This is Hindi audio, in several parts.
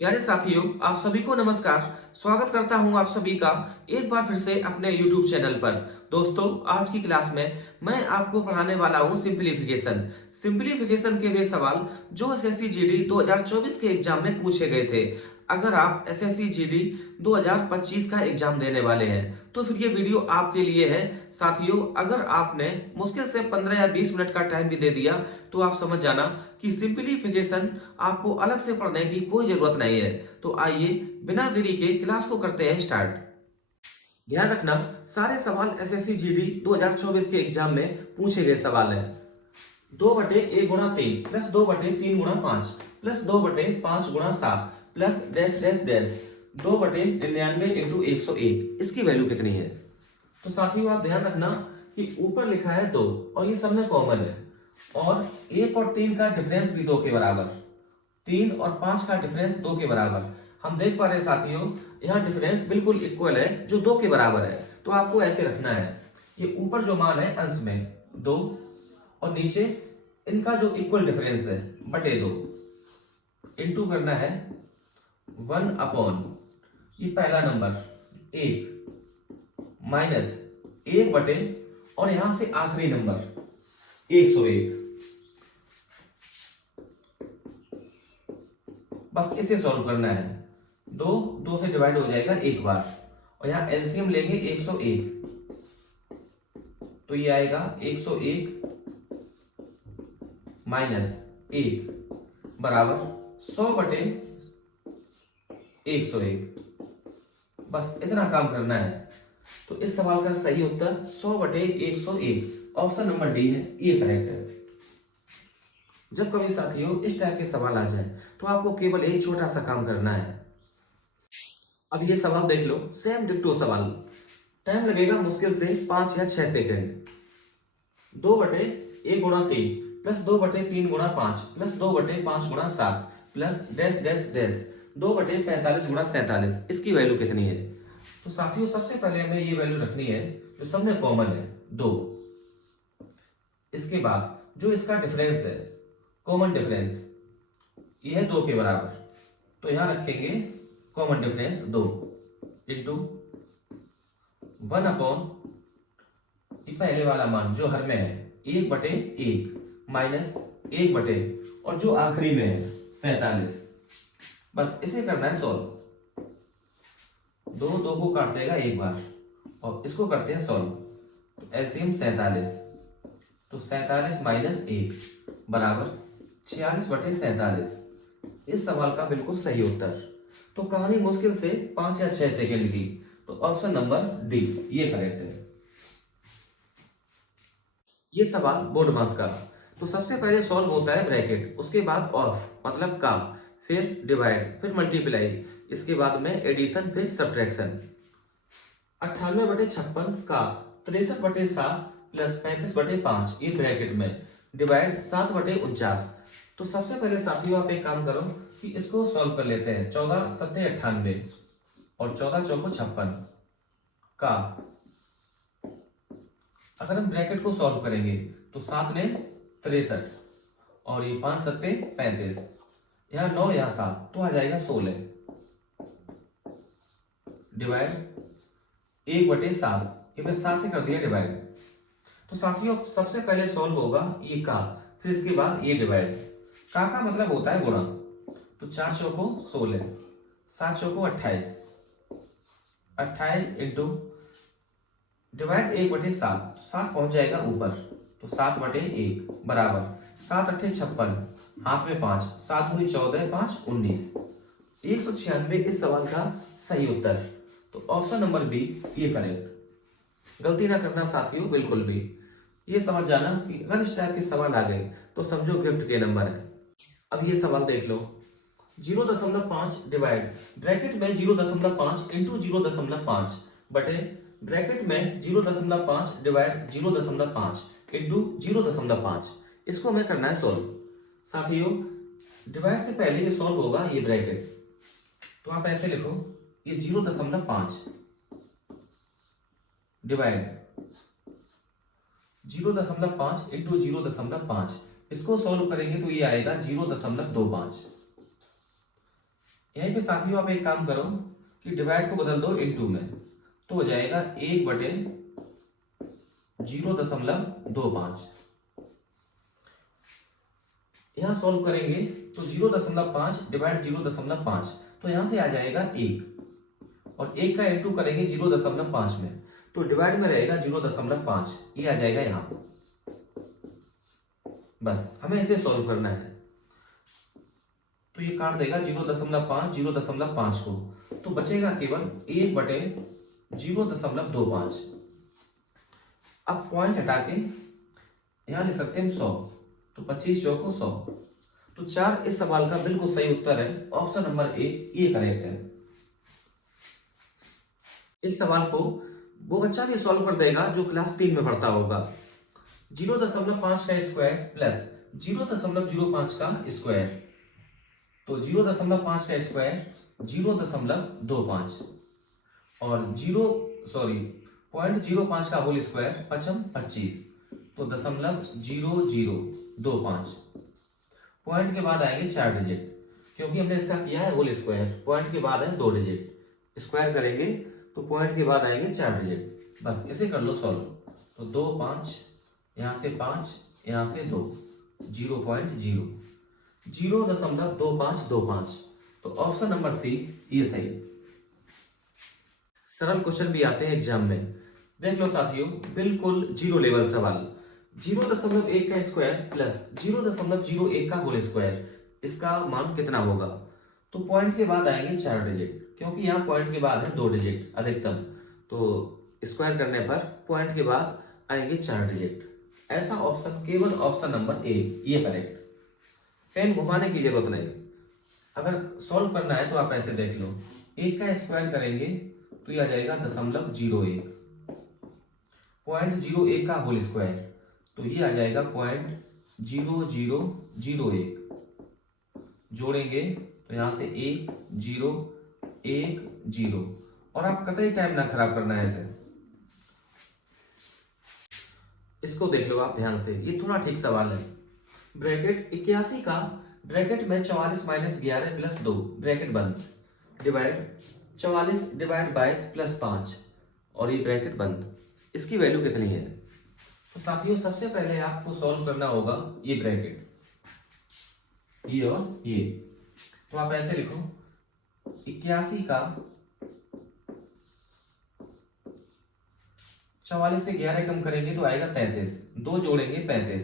प्यारे साथियों, आप सभी को नमस्कार। स्वागत करता हूं आप सभी का एक बार फिर से अपने YouTube चैनल पर। दोस्तों, आज की क्लास में मैं आपको पढ़ाने वाला हूं सिंपलीफिकेशन। सिंपलीफिकेशन के वे सवाल जो एसएससी जीडी 2024 के एग्जाम में पूछे गए थे। अगर आप एसएससी जीडी 2025 का एग्जाम देने वाले हैं तो फिर ये वीडियो आपके लिए है। साथियों, अगर आपने मुश्किल से 15 या 20 मिनट का टाइम भी दे दिया तो आप समझ जाना कि सिंपलीफिकेशन आपको अलग से पढ़ने की कोई जरूरत नहीं है। तो आइए बिना देरी के क्लास को करते हैं स्टार्ट। ध्यान रखना, सारे सवाल एसएससी जीडी 2024 के एग्जाम में पूछे गए सवाल हैं। 2/1 × 3 plus 2/3 × 5 plus 2/5 × 7 plus dash dash dash 2/99 × 101 इसकी वैल्यू कितनी है? तो साथियों, आप ध्यान रखना कि ऊपर लिखा है 2 और ये सब में कॉमन है, और 1 और 3 का डिफरेंस भी 2 के बराबर, 3 और 5 का डिफरेंस 2 के बराबर। हम देख पा रहे हैं साथियों, यहाँ डिफरेंस बिल्कुल इक्वल है जो 2 के बराबर है। तो आपको ऐसे रखना है, ये ऊपर जो मान है अंश में 2 और नीचे इनका जो इक्वल डिफरेंस है बटे 2 इंटू करना है 1 ये पहला नंबर 1 माइनस 1 बटे और यहां से आखिरी नंबर 101। बस इसे सॉल्व करना है। 2 से डिवाइड हो जाएगा एक बार, और यहाँ एलसीएम लेंगे 101, तो ये आएगा 101 माइनस 1 बराबर 100 बटे 101। बस इतना काम करना है। तो इस सवाल का सही उत्तर 100 बटे 101 ऑप्शन नंबर डी है, ये करेक्ट है। जब कभी साथियों इस टाइप के सवाल आ जाए तो आपको केवल एक छोटा सा काम करना है। अब ये सवाल देख लो, सेम डिक्टो सवाल। टाइम लगेगा मुश्किल से 5 या 6 second. 2/1 × 3 plus 2/3 × 5 plus 2/5 × 7 plus dash dash dash 2/45 × 47 इसकी वैल्यू कितनी है? तो साथियों, सबसे पहले हमें ये वैल्यू रखनी है जो सब में कॉमन है 2। इसके बाद जो इसका डिफरेंस है, कॉमन डिफरेंस, ये है 2 के बराबर, तो यहां रखेंगे कॉमन डिफरेंस 2 इंटू 1 ये पहले वाला मान जो हर में है 1/1 माइनस 1 बटे और जो आखिरी में है 47। बस इसे करना है सॉल्व। 2 को काट देगा एक बार और इसको करते हैं सॉल्व। तो एलसीएम 47, तो 47 माइनस 1 बराबर 46/47। इस सवाल का बिल्कुल सही उत्तर। तो कहानी मुश्किल से 5 या 6 सेकेंड की, तो ऑप्शन नंबर डी ये करेक्ट है। ये सवाल बोर्ड मास का। तो सबसे पहले सॉल्व होता है ब्रैकेट, उसके बाद ऑफ मतलब का, फिर डिवाइड, फिर मल्टीप्लाई, इसके बाद में एडिशन, फिर सब्ट्रैक्शन। 98/56 का 63/7 प्लस 35/5 ये ब्रैकेट में, डिवाइड 7/49। तो सबसे पहले साथियों आप एक काम करो कि इसको सॉल्व कर लेते हैं। 14 7 98 और 14 चौको 56 का, अगर हम ब्रैकेट को सॉल्व करेंगे तो 7 ने 63 और ये 5 7 35, यहाँ 9 यहाँ 7 तो आ जाएगा 16, डिवाइड 1/7, ये मैं 7 से कर दिया डिवाइड। तो साथियों सबसे पहले सॉल्व होगा ये का, फिर इसके बाद ये डिवाइड। का मतलब होता है गुणा, तो 4 चौको 16, 7 चौको 28, 28 इंटू डिवाइड 1/7, 7 पहुंच जाएगा ऊपर, तो 7/1 बराबर 7 8 56, हाथ में 5, 7 दूनी 14 5 19, 196 इस सवाल का सही उत्तर। तो ऑप्शन नंबर बी ये करेक्ट। गलती ना करना साथियों बिल्कुल भी। ये समझ जाना कि अगर इस टाइप के सवाल आ गए तो समझो गिफ्ट के नंबर है। अब ये सवाल देख लो, 0.5 डिवाइड ब्रैकेट में 0.5 इंटू 0.5 बटे ब्रैकेट में 0.5 डिवाइड 0.5 इंटू 0.5, इसको हमें करना है सॉल्व। साथियों डिवाइड से पहले ये सॉल्व होगा ये ब्रैकेट, तो आप ऐसे लिखो, ये 0.5 डिवाइड 0.5 इंटू 0.5, इसको सॉल्व करेंगे तो ये आएगा 0.25। यहीं पे साथियों आप एक काम करो कि डिवाइड को बदल दो इनटू में, तो हो जाएगा 1/0.25। यहां सॉल्व करेंगे तो 0.5 डिवाइड 0.5, तो यहां से आ जाएगा 1, और 1 का इनटू करेंगे 0.5 में, तो डिवाइड में रहेगा 0.5, ये आ जाएगा यहां। बस हमें इसे सॉल्व करना है, तो ये काट देगा 0.5 को, तो बचेगा केवल 1/0.25। अब पॉइंट हटा के यहां लिख सकते हैं 100, तो 25 चौको 100, तो 4 इस सवाल का बिल्कुल सही उत्तर है। ऑप्शन नंबर ए ये करेक्ट है। इस सवाल को वो बच्चा भी सॉल्व कर देगा जो क्लास 3 में पढ़ता होगा। 0.5 का स्क्वायर प्लस 0.05 का स्क्वायर, तो 0.5 का स्क्वायर 0.25, और 0.05 का होल स्क्वायर 25, तो 0.0025। पॉइंट के बाद आएंगे 4 डिजिट, क्योंकि हमने इसका किया है होल स्क्वायर, पॉइंट के बाद है 2 डिजिट, स्क्वायर करेंगे तो पॉइंट के बाद आएंगे 4 डिजिट। बस इसे कर लो सॉल्व, तो 2 5, यहां से 5, यहां से 2, 0.2525, तो ऑप्शन नंबर सी ये सही। सरल क्वेश्चन भी आते हैं एग्जाम में, देख लो साथियों, बिल्कुल जीरो लेवल सवाल। 0.1 का स्क्वायर प्लस 0.01 का होल स्क्वायर, इसका मान कितना होगा? तो पॉइंट के बाद आएंगे 4 डिजिट, क्योंकि यहाँ पॉइंट के बाद है 2 डिजिट अधिकतम, तो स्क्वायर करने पर पॉइंट के बाद आएंगे 4 डिजिट। ऐसा ऑप्शन केवल ऑप्शन नंबर ए ये करेक्ट। पेन घुमाने की जरूरत नहीं, अगर सॉल्व करना है तो आप ऐसे देख लो, 1 का स्क्वायर करेंगे तो यह आ जाएगा 0.01, 0.01 का होल स्क्वायर, तो ये आ जाएगा 0.0001, जोड़ेंगे तो यहां से 1 0 1 0, और आप कतई टाइम ना खराब करना है ऐसे। इसको देख लो आप ध्यान से, ये थोड़ा ठीक सवाल है। ब्रैकेट 81 का ब्रैकेट में 44 माइनस 11 प्लस 2 ब्रैकेट बंद, डिवाइड 44 डिवाइड 22 प्लस 5, और ये ब्रैकेट बंद, इसकी वैल्यू कितनी है? तो साथियों सबसे पहले आपको सॉल्व करना होगा ये ब्रैकेट, ये और ये, तो आप ऐसे लिखो 81 का 44 से 11 कम करेंगे तो आएगा 33, 2 जोड़ेंगे 35,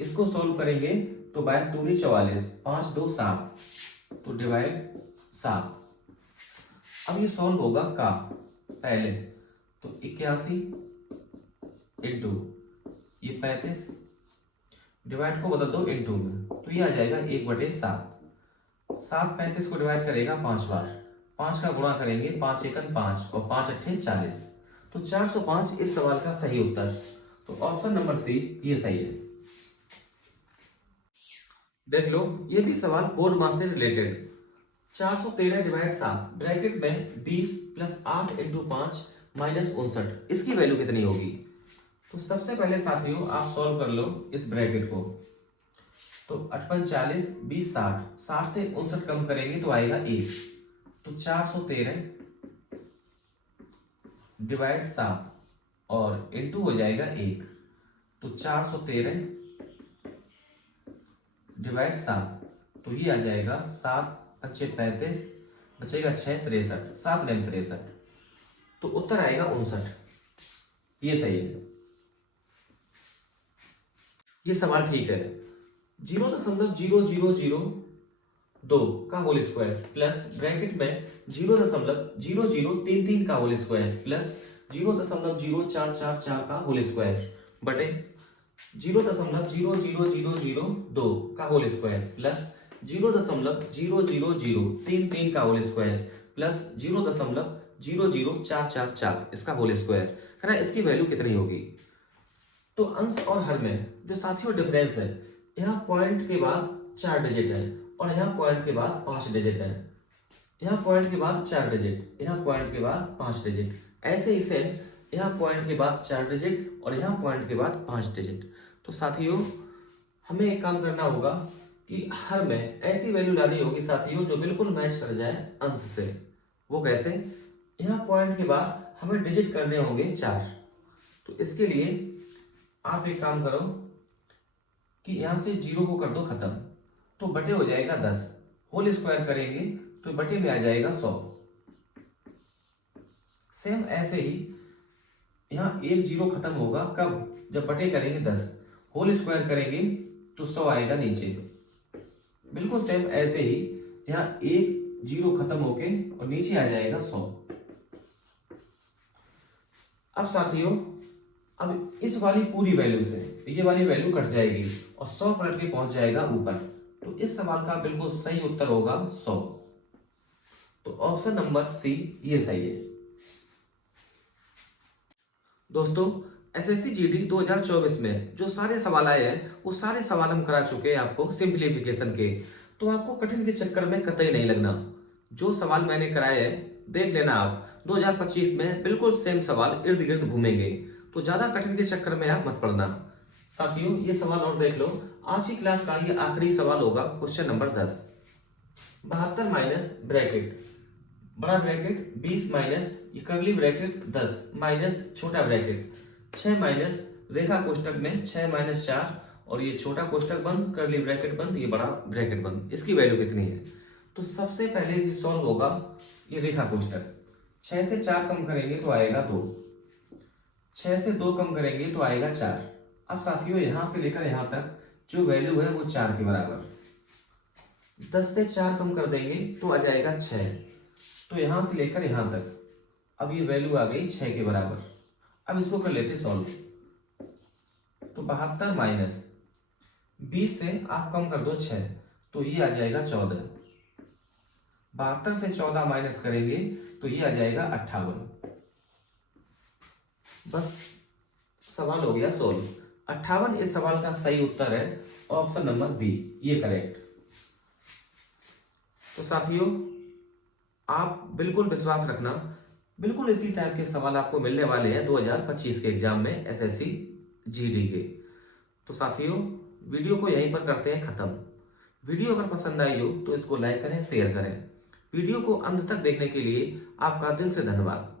इसको सोल्व करेंगे तो 22 दूनी 44, 5 2 7, तो डिवाइड 7। अब ये सोल्व होगा का पहले, तो 81 इंटू ये 35, डिवाइड को बदल दो इंटू में, तो ये आ जाएगा 1/7। 7 35 को डिवाइड करेगा 5 बार, 5 का गुणा करेंगे 5 एकन 5 और 5 अट्ठे 40, तो 405 इस सवाल का सही उत्तर, तो ऑप्शन नंबर सी ये सही है। देख लो ये भी सवाल बोर्ड मास से रिलेटेड। 413 डिवाइड 7 ब्रैकेट में 20 प्लस 8 इंटू 5 माइनस 59, इसकी वैल्यू कितनी होगी? तो सबसे पहले साथियों आप सॉल्व कर लो इस ब्रैकेट को, तो 58 40 20 60, 60 से 59 कम करेंगे तो आएगा 1, तो 413 डिवाइड 7 और इंटू हो जाएगा 1, तो 413 डिवाइड 7, तो ये आ जाएगा 7 5 35, बचेगा 6 63, 7 लैम 63, तो उत्तर आएगा 59, ये सही है। ये सवाल ठीक है। 0.0002 का होल स्क्वायर प्लस ब्रैकेट में 0.0033 का होल स्क्वायर प्लस 0.0444 का होल स्क्वायर बटे 0.00002 का होल स्क्वायर प्लस 0.00033 का होल स्क्वायर प्लस 0.00444 इसका होल स्क्वायर है ना, इसकी वैल्यू कितनी होगी? तो अंश और हर में जो साथियों डिफरेंस है, यहाँ पॉइंट के बाद 4 डिजिट है और यहाँ पॉइंट के बाद 5 डिजिट है, यहाँ पॉइंट के बाद 4 डिजिट, यहाँ पॉइंट के बाद 5 डिजिट, ऐसे ही सेम यहाँ पॉइंट के बाद 4 डिजिट और यहाँ पॉइंट के बाद 5 डिजिट। तो साथियों हमें एक काम करना होगा कि हर में ऐसी वैल्यू लानी होगी साथियों जो बिल्कुल मैच कर जाए अंश से। वो कैसे? यहाँ पॉइंट के बाद हमें डिजिट करने होंगे 4। तो इसके लिए आप एक काम करो कि यहाँ से 0 को कर दो खत्म, तो बटे हो जाएगा 10, होल स्क्वायर करेंगे तो बटे में आ जाएगा 100। सेम ऐसे ही यहाँ 1 0 खत्म होगा कब? जब बटे करेंगे 10, होल स्क्वायर करेंगे तो 100 आएगा नीचे। बिल्कुल सेम ऐसे ही यहाँ 1 0 खत्म होके और नीचे आ जाएगा 100। अब साथियों, अब इस वाली पूरी वैल्यू से ये वाली वैल्यू कट जाएगी और 100 पलट के पहुंच जाएगा ऊपर। तो इस सवाल का बिल्कुल सही उत्तर होगा 100। तो ऑप्शन नंबर सी ये सही है। दोस्तों, एसएससी जीडी 2024 में जो सारे सवाल आए हैं वो सारे सवाल हम करा चुके हैं आपको सिंप्लीफिकेशन के। तो आपको कठिन के चक्कर में कतई नहीं लगना। जो सवाल मैंने कराए हैं देख लेना आप, 2025 में बिल्कुल सेम सवाल इर्द गिर्द घूमेंगे। तो ज्यादा कठिन के चक्कर में आप मत पड़ना। साथियों, ये सवाल और देख लो। आज की क्लास का ये आखिरी सवाल होगा, क्वेश्चन नंबर 10। 72 माइनस ब्रैकेट बड़ा ब्रैकेट 20 माइनस ये कर्ली ब्रैकेट 10 माइनस छोटा ब्रैकेट 6 माइनस रेखा कोष्टक में 6 माइनस 4 और ये छोटा कोष्टक बंद, कर्ली ब्रैकेट बंद, ये बड़ा ब्रैकेट बंद। इसकी वैल्यू कितनी है? तो सबसे पहले ये सॉल्व होगा ये रेखा कोष्टक। 6 से 4 कम करेंगे तो आएगा 2, 6 से 2 कम करेंगे तो आएगा 4। अब साथियों, यहां से लेकर यहां तक जो वैल्यू है वो 4 के बराबर। 10 से 4 कम कर देंगे तो आ जाएगा 6। तो यहां से लेकर यहां तक अब ये वैल्यू आ गई 6 के बराबर। अब इसको कर लेते सॉल्व। तो 72 माइनस 20 से आप कम कर दो 6 तो ये आ जाएगा 14। 72 से 14 माइनस करेंगे तो ये आ जाएगा 58। बस सवाल हो गया सॉल्व। 58 इस सवाल का सही उत्तर है, ऑप्शन नंबर बी ये करेक्ट। तो साथियों, आप बिल्कुल विश्वास रखना, बिल्कुल इसी टाइप के सवाल आपको मिलने वाले हैं 2025 के एग्जाम में एसएससी जीडी के। तो साथियों, वीडियो को यहीं पर करते हैं खत्म। वीडियो अगर पसंद आई हो तो इसको लाइक करें, शेयर करें। वीडियो को अंत तक देखने के लिए आपका दिल से धन्यवाद।